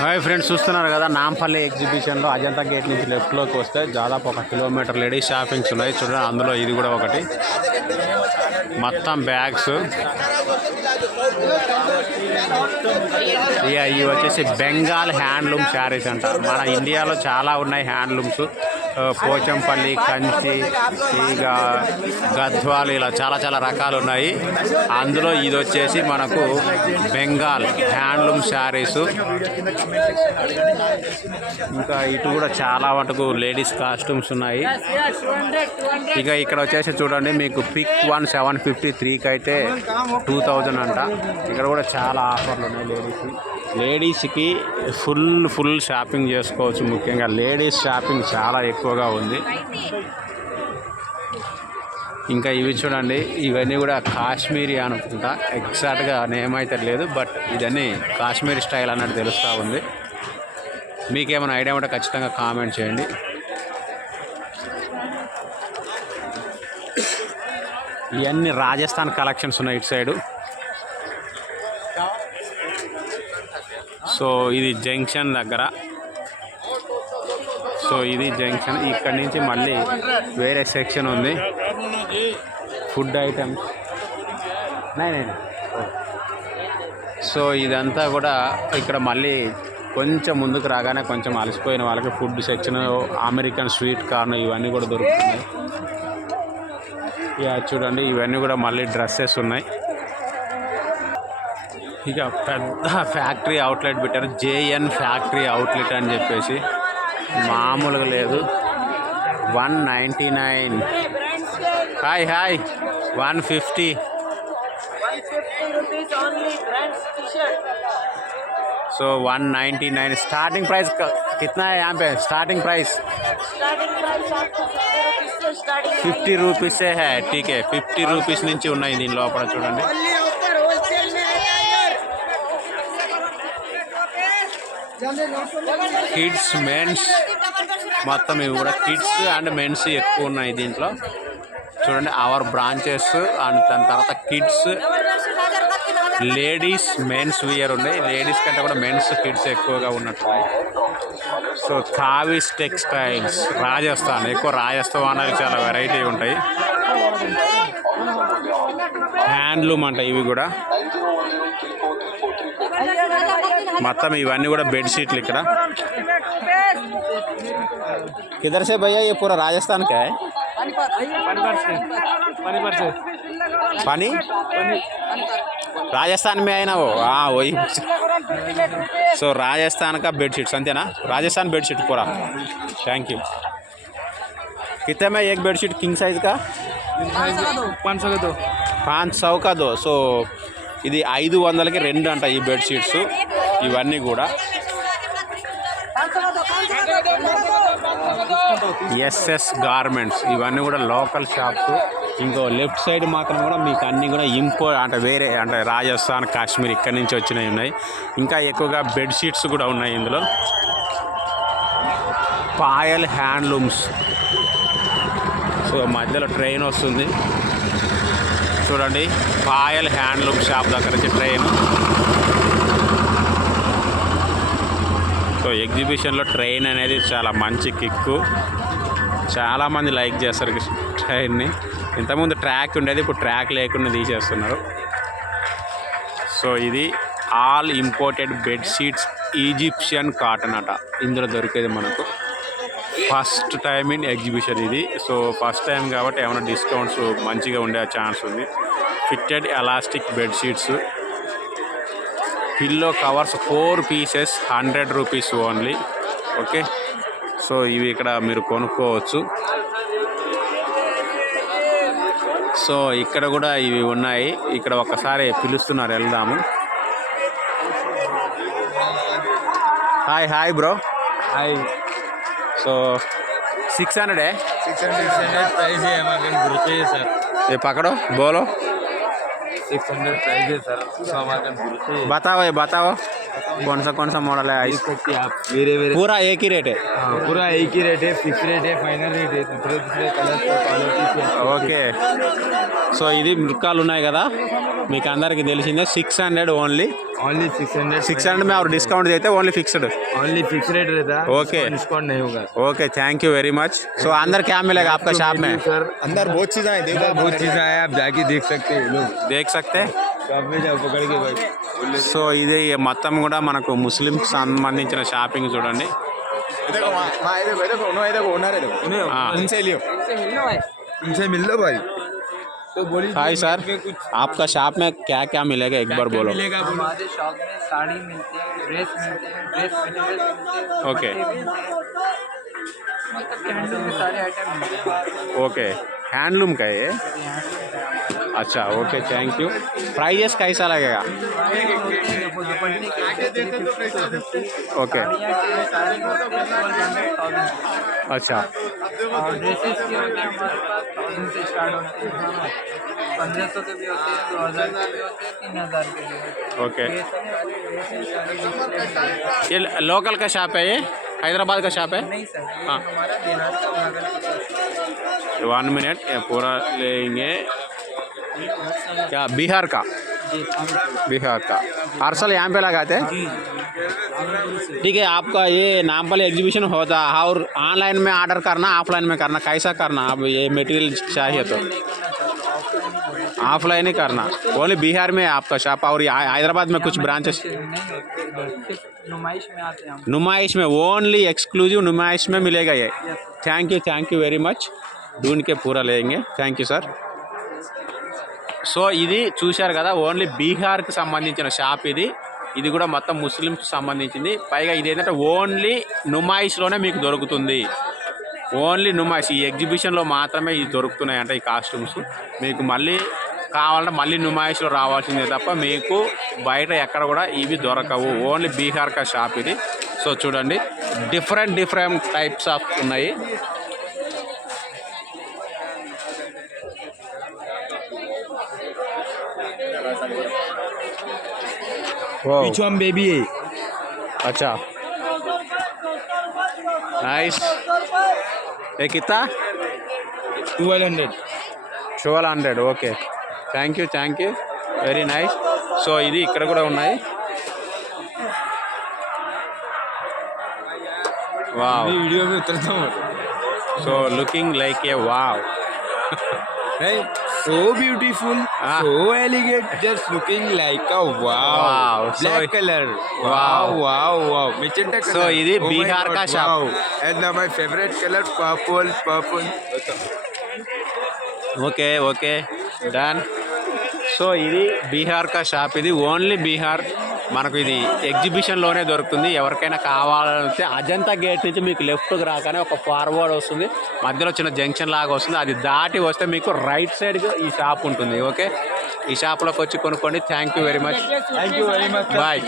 Hi friends, చూస్తున్నారు కదా నాంపల్లి ఎగ్జిబిషన్లో అజంతా గేట్ నుంచి లెఫ్ట్లోకి వస్తే దాదాపు 1 కిలోమీటర్ లేడీస్ షాపింగ్స్ ఉన్నాయి. చూడండి, అందులో ఇది కూడా ఒకటి. మొత్తం బ్యాగ్స్ ఇవి వచ్చేసి బెంగాల్ హ్యాండ్లూమ్ శారీస్ అంట. మన ఇండియాలో చాలా ఉన్నాయి హ్యాండ్లూమ్స్. పోచంపల్లి, కంచి, ఇక గద్వాల్, ఇలా చాలా చాలా రకాలు ఉన్నాయి. అందులో ఇది వచ్చేసి మనకు బెంగాల్ హ్యాండ్లూమ్ శారీస్. ఇంకా ఇటు కూడా చాలా మటుకు లేడీస్ కాస్ట్యూమ్స్ ఉన్నాయి. ఇక ఇక్కడ వచ్చేసి చూడండి, మీకు పిక్ 1 753కి అయితే 2000 అంట. ఇక్కడ కూడా చాలా ఆఫర్లు ఉన్నాయి లేడీస్కి. ఫుల్ షాపింగ్ చేసుకోవచ్చు. ముఖ్యంగా లేడీస్ షాపింగ్ చాలా ఎక్కువగా ఉంది. ఇంకా ఇవి చూడండి, ఇవన్నీ కూడా కాశ్మీరీ అనుకుంటా. ఎగ్జాక్ట్గా నేమ్ అయితే లేదు, బట్ ఇదన్నీ కాశ్మీరీ స్టైల్ అన్నట్టు తెలుస్తూ ఉంది. మీకేమైనా ఐడియా ఉంటే ఖచ్చితంగా కామెంట్ చేయండి. ఇవన్నీ రాజస్థాన్ కలెక్షన్స్ ఉన్నాయి ఇటు సైడు. సో ఇది జంక్షన్ దగ్గర. సో ఇది జంక్షన్. ఇక్కడి నుంచి మళ్ళీ వేరే సెక్షన్ ఉంది, ఫుడ్ ఐటమ్స్. సో ఇదంతా కూడా ఇక్కడ మళ్ళీ కొంచెం ముందుకు రాగానే కొంచెం అలసిపోయిన వాళ్ళకి food section, American sweet corn ఇవన్నీ కూడా దొరుకుతున్నాయి. ఇక చూడండి, ఇవన్నీ కూడా మళ్ళీ డ్రెస్సెస్ ఉన్నాయి. ఇక పెద్ద ఫ్యాక్టరీ అవుట్లెట్ పెట్టారు, జేఎన్ ఫ్యాక్టరీ అవుట్లెట్ అని చెప్పేసి. మామూలుగా లేదు. 199. హాయ్ 150. సో 199 स्टार्टिंग प्राइस कितना है यहाँ पे? स्टार्टिंग प्राइस 50 రూపీస్ से है. ठीक है, 50 రూపీస్ నుంచి ఉన్నాయి దీని లోపల. చూడండి, కిడ్స్, మెన్స్, మొత్తం ఇవి కూడా కిడ్స్ అండ్ మెన్స్ ఎక్కువ ఉన్నాయి దీంట్లో. చూడండి, అవర్ బ్రాంచెస్ అండ్ దాని తర్వాత కిడ్స్, లేడీస్, మెన్స్ వియర్ ఉన్నాయి. లేడీస్ కంటే కూడా మెన్స్, కిడ్స్ ఎక్కువగా ఉన్నట్టు. So Thavis textiles, Rajasthan. ఎక్కువ రాజస్థాన్ అనేది చాలా వెరైటీ ఉంటాయి. హ్యాండ్లూమ్ అంట ఇవి కూడా. మొత్తం ఇవన్నీ కూడా బెడ్షీట్లు. ఇక్కడ किधर से भैया? ये पूरा राजस्थान का है. पानी राजस्थान में है ना वो? हाँ वही. सो राजस्थान का बेडशीट अंते ना? राजस्थान बेडशीट पूरा. Thank you. कितने में एक बेडशीट किंग साइज का? 500 का दो. సో ఇది 500కి 2 అంట ఈ బెడ్షీట్స్. ఇవన్నీ కూడా ఎస్ఎస్ గార్మెంట్స్. ఇవన్నీ కూడా లోకల్ షాప్స్. ఇంకో లెఫ్ట్ సైడ్ మాత్రం కూడా మీకు అన్నీ కూడా అంటే వేరే, అంటే రాజస్థాన్, కాశ్మీర్ ఇక్కడి నుంచి వచ్చినవి ఉన్నాయి. ఇంకా ఎక్కువగా బెడ్షీట్స్ కూడా ఉన్నాయి ఇందులో. పాయల్ హ్యాండ్లూమ్స్. సో మధ్యలో ట్రైన్ వస్తుంది చూడండి. పాయల్ హ్యాండ్లూమ్ షాప్ దగ్గర నుంచి ట్రైన్. సో ఎగ్జిబిషన్లో ట్రైన్ అనేది చాలా మంచి కిక్కు. చాలామంది లైక్ చేస్తారు ట్రైన్ని. ఇంతకుముందు ట్రాక్ ఉండేది, ఇప్పుడు ట్రాక్ లేకుండా తీసేస్తున్నారు. సో ఇది all imported bedsheets, Egyptian cotton అట ఇందులో దొరికేది మనకు. ఫస్ట్ టైం ఇన్ ఎగ్జిబిషన్ ఇది. సో ఫస్ట్ టైం కాబట్టి ఏమైనా డిస్కౌంట్స్ మంచిగా ఉండే ఛాన్స్ ఉంది. Fitted elastic bedsheets, pillow covers 4 pieces 100 rupees only. Okay, so ఇవి ఇక్కడ మీరు కొనుక్కోవచ్చు. సో ఇక్కడ కూడా ఇవి ఉన్నాయి. ఇక్కడ ఒక్కసారి పిలుస్తున్నారు, వెళ్దాము. Hi bro. హాయ్. సో 600 है? 600 प्राइस है हमारे गुरुते है सर. ये पकड़ो, बोलो. 600 प्राइस है सर. हमारे गुरुते. बताओ. कौन सा मॉडल है देख सकते हैं आप वेरे वेरे पूरा एक ही रेट है पूरा एक ही रेट है, फिक्स रेट है, फाइनल रेट है. दूसरे दूसरे कलर क्वालिटी ఓకే సో ఇది మిల్కాలు ఉన్నాయి కదా మీకు అందరికీ తెలిసిందే 600 ఓన్లీ ओनली 600. 600 में और डिस्काउंट देते only fixed only fix rate रहता है. ओके. डिस्काउंट नहीं होगा okay thank you very much so अंदर क्या मिलेगा आपका शॉप में सर. अंदर बहुत चीज़ें हैं देखो बहुत चीज़ें हैं, आप जाके देख सकते हैं लोग. देख सकते हैं शॉप में जाओ पकड़ के भाई. సో ఇది మొత్తం కూడా మనకు ముస్లింకి సంబంధించిన షాపింగ్ చూడండి देखो देखो ओनर है देखो हाँ। उनसे लियो इनसे मिल लो भाई. तो बोली हाय सर आपका शॉप में क्या क्या मिलेगा एक बार बोलो मिलेगा बोलो. हमारे शॉप में साड़ी मिलती है, ड्रेस मिलते हैं, ड्रेस मटेरियल मिलते हैं, ओके। बट्टे मिलते हैं, मतलब कैंडल में सारे आइटम मिलते हैं. ओके हैंडलूम का है ये अच्छा ओके थैंक यू प्राइस कैसा लगेगा देखो दुपट्टे के 350, ओके साड़ियाँ के साड़ी होते हैं 1200 अच्छा और ड्रेसेस के होते हैं हमारे पास 1000 से स्टार्ट होते हैं, 1500 के भी होते हैं, 2000 के भी होते हैं, 3000 के भी होते हैं. ओके ये सब सारे ड्रेसेस सारे डिफरेंट ये लोकल का शॉप है ये हैदराबाद का शॉप है नहीं सर, ये हाँ। हमारा बिहार का भागलपुर का 1 मिनट ये पूरा लेंगे क्या बिहार का जी बिहार का पार्सल यहाँ पे लगाते हैं ठीक है आपका ये नाम पर एग्जीबिशन होता है और ऑनलाइन में ऑर्डर करना ऑफलाइन में करना कैसा करना अब ये मटेरियल चाहिए तो ऑफलाइन ही करना ओनली बिहार में है आपका शॉप और हैदराबाद में कुछ ब्रांचेस नहीं होते, नुमाइश में आते हैं हम. नुमाइश में ओनली एक्सक्लूसिव नुमाइश में मिलेगा ये थैंक यू वेरी मच ढूंढ के पूरा लेंगे थैंक यू సార్ సో ఇది చూశారు కదా ఓన్లీ బీహార్కి సంబంధించిన షాప్ ఇది కూడా మొత్తం ముస్లిమ్స్కి సంబంధించింది పైగా ఇది ఏంటంటే ఓన్లీ నుమాయిష్లోనే మీకు దొరుకుతుంది ఓన్లీ నుమాయిష్ ఈ ఎగ్జిబిషన్లో మాత్రమే ఇది దొరుకుతున్నాయి అంటే ఈ కాస్ట్యూమ్స్ మీకు మళ్ళీ కావాలంటే మళ్ళీ నుమాయిష్లో రావాల్సిందే తప్ప మీకు బయట ఎక్కడ కూడా ఇవి దొరకవు ఓన్లీ బీహార్ కా షాప్ ఇది సో చూడండి డిఫరెంట్ టైప్స్ ఆఫ్ ఉన్నాయి Which one baby है? अच्छा नाइस ये कितना 1200. 1200 okay thank you very nice so ఇది ఇక్కడ కూడా ఉన్నాయి వావ్ ये वीडियो में उतरता हूँ. So looking like A wow Hey, so beautiful, Ah. so elegant, just looking like a wow. Wow, so- Black color. Wow. Wow. Magenta color. So, ఇది Oh my Bihar God, కా shop. wow. And my favorite color, purple. Okay done so ఇది బీహార్ కా shop ఇది only Bihar మనకు ఇది ఎగ్జిబిషన్లోనే దొరుకుతుంది ఎవరికైనా కావాలంటే అజంతా గేట్ నుంచి మీకు లెఫ్ట్కి రాగానే ఒక ఫార్వర్డ్ వస్తుంది మధ్యలో చిన్న జంక్షన్ లాగా వస్తుంది అది దాటి వస్తే మీకు రైట్ సైడ్కి ఈ షాప్ ఉంటుంది ఓకే ఈ షాప్లోకి వచ్చి కొనుక్కోండి thank you very much Thank you very much. Bye